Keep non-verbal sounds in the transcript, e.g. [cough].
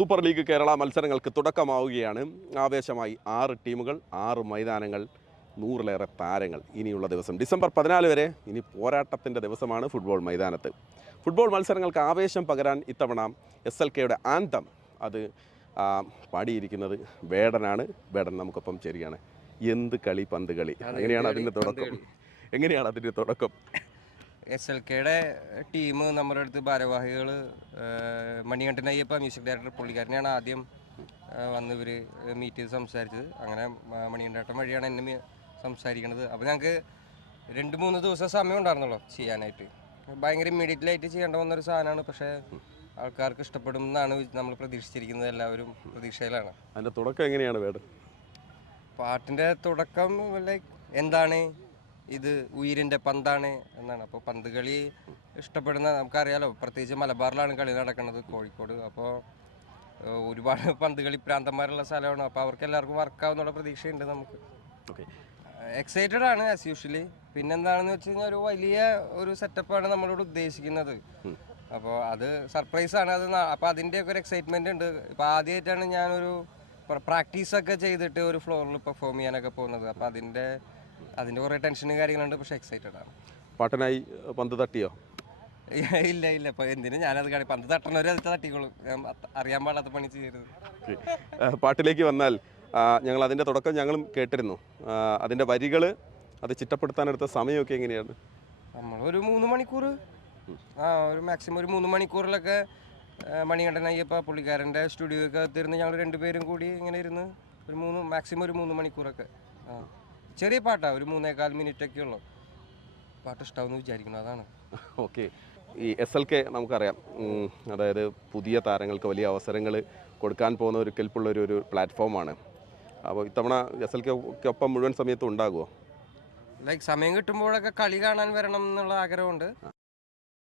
Super league Kerala മത്സരങ്ങൾക്ക് തുടക്കമാവുകയാണ്. ആവേശമായി ആറ് ടീമുകൾ ആറ് മൈതാനങ്ങൾ നൂറിലേറെ താരങ്ങൾ ഇനിയുള്ള ദിവസം. ഡിസംബർ പതിനാല് വരെ ഇനി പോരാട്ടത്തിന്റെ ദിവസമാണ് ഫുട്ബോൾ മൈതാനത്ത്. ഫുട്ബോൾ മത്സരങ്ങൾക്ക് ആവേശം പകരാൻ ഇത്തവണ എസ് എൽ കെയുടെ ആന്തം അത് പാടിയിരിക്കുന്നത് വേടനാണ്. വേടൻ നമുക്കൊപ്പം ചേരുകയാണ്. എന്ത് കളി പന്ത് കളി? എങ്ങനെയാണ് അതിന്റെ തുടക്കം? എങ്ങനെയാണ് അതിന്റെ തുടക്കം? എസ് എൽ കെയുടെ ടീം നമ്മുടെ അടുത്ത് ഭാരവാഹികൾ മണികണ്ഠൻ അയ്യപ്പ മ്യൂസിക് ഡയറക്ടർ പുള്ളിക്കാരനെയാണ് ആദ്യം വന്ന് ഇവർ മീറ്റ് ചെയ്ത് സംസാരിച്ചത്. അങ്ങനെ മണികണ്ഠേട്ടൻ വഴിയാണ് എന്നെ സംസാരിക്കുന്നത് സംസാരിക്കണത്. അപ്പോൾ ഞങ്ങൾക്ക് രണ്ട് മൂന്ന് ദിവസം സമയം ഉണ്ടായിരുന്നുള്ളൂ ചെയ്യാനായിട്ട്. ഭയങ്കര ഇമ്മീഡിയറ്റ്ലി ആയിട്ട് ചെയ്യേണ്ട വന്നൊരു സാധനമാണ്. പക്ഷേ ആൾക്കാർക്ക് ഇഷ്ടപ്പെടും എന്നാണ് നമ്മൾ പ്രതീക്ഷിച്ചിരിക്കുന്നത്. എല്ലാവരും പ്രതീക്ഷയിലാണ്. അതിന്റെ തുടക്കം എങ്ങനെയാണ് പാട്ടിന്റെ തുടക്കം ലൈക്ക് എന്താണ്? ഇത് ഉയിരിന്റെ പന്താണ് എന്നാണ്. അപ്പോൾ പന്ത് കളി ഇഷ്ടപ്പെടുന്ന നമുക്കറിയാലോ പ്രത്യേകിച്ച് മലബാറിലാണ് കളി നടക്കുന്നത് കോഴിക്കോട്. അപ്പോൾ ഒരുപാട് പന്ത് കളി പ്രാന്തന്മാരുള്ള സ്ഥലമാണ്. അപ്പോൾ അവർക്ക് എല്ലാവർക്കും വർക്കാവുന്നുള്ള പ്രതീക്ഷയുണ്ട് നമുക്ക്. ഓക്കെ. എക്സൈറ്റഡ് ആണ് ആസ് യൂഷ്വലി പിന്നെന്താണെന്ന് വെച്ച് കഴിഞ്ഞാൽ ഒരു വലിയ ഒരു സെറ്റപ്പാണ് നമ്മളോട് ഉദ്ദേശിക്കുന്നത്. അപ്പോൾ അത് സർപ്രൈസ് ആണ്. അത് അപ്പോൾ അതിന്റെയൊക്കെ ഒരു എക്സൈറ്റ്മെന്റ് ഉണ്ട്. ഇപ്പോൾ ആദ്യമായിട്ടാണ് ഞാനൊരു പ്രാക്ടീസൊക്കെ ചെയ്തിട്ട് ഒരു ഫ്ലോറിൽ പെർഫോം ചെയ്യാനൊക്കെ പോകുന്നത്. അപ്പോൾ അതിന്റെ അതിന്റെ കുറേ ടെൻഷനും കാര്യങ്ങളുണ്ട് പക്ഷേ എക്സൈറ്റഡ് ആണ്. പാട്ടനായി പന്ത് തട്ടിയോ? [laughs] ഇല്ല ഇല്ല. ഇപ്പോൾ എന്തിനു ഞാനത് കാണി പന്ത് തട്ടണവരെ അത് തട്ടിക്കോളും. ഞാൻ അറിയാൻ പാടാത്ത പണി ചെയ്യരുത്. പാട്ടിലേക്ക് വന്നാൽ ഞങ്ങൾ അതിന്റെ തുടക്കം ഞങ്ങളും കേട്ടിരുന്നു. അതിന്റെ അതിന്റെ വരികൾ അത് ചിട്ടപ്പെടുത്താനെടുത്ത സമയമൊക്കെ എങ്ങനെയാണ്? നമ്മൾ ഒരു മൂന്ന് മണിക്കൂർ ആ ഒരു മാക്സിമം ഒരു മൂന്ന് മണിക്കൂറിലൊക്കെ മണികണ്ഠൻ അയ്യപ്പ പുള്ളിക്കാരന്റെ സ്റ്റുഡിയോയൊക്കെ എത്തിരുന്ന് ഞങ്ങൾ രണ്ടുപേരും കൂടി ഇങ്ങനെ ഇരുന്ന് ഒരു മൂന്ന് മാക്സിമം ഒരു മൂന്ന് മണിക്കൂറൊക്കെ ആ ചെറിയ പാട്ടാ ഒരു മൂന്നേകാൽ മിനിറ്റ് ഒക്കെ ഉള്ളു. പാട്ട് ഇഷ്ടാവെന്ന് വിചാരിക്കുന്നു അതാണ്. ഓക്കെ. ഈ എസ് എൽ കെ നമുക്കറിയാം. അതായത് പുതിയ താരങ്ങൾക്ക് വലിയ അവസരങ്ങൾ കൊടുക്കാൻ പോകുന്ന ഒരു കെൽപ്പുള്ള ഒരു പ്ലാറ്റ്ഫോമാണ്. അപ്പോൾ ഇത്തവണ എസ് എൽ കെക്കൊപ്പം മുഴുവൻ സമയത്തും ഉണ്ടാകുമോ ലൈക്ക് സമയം കിട്ടുമ്പോഴൊക്കെ കളി കാണാൻ വരണം എന്നുള്ള ആഗ്രഹമുണ്ട്.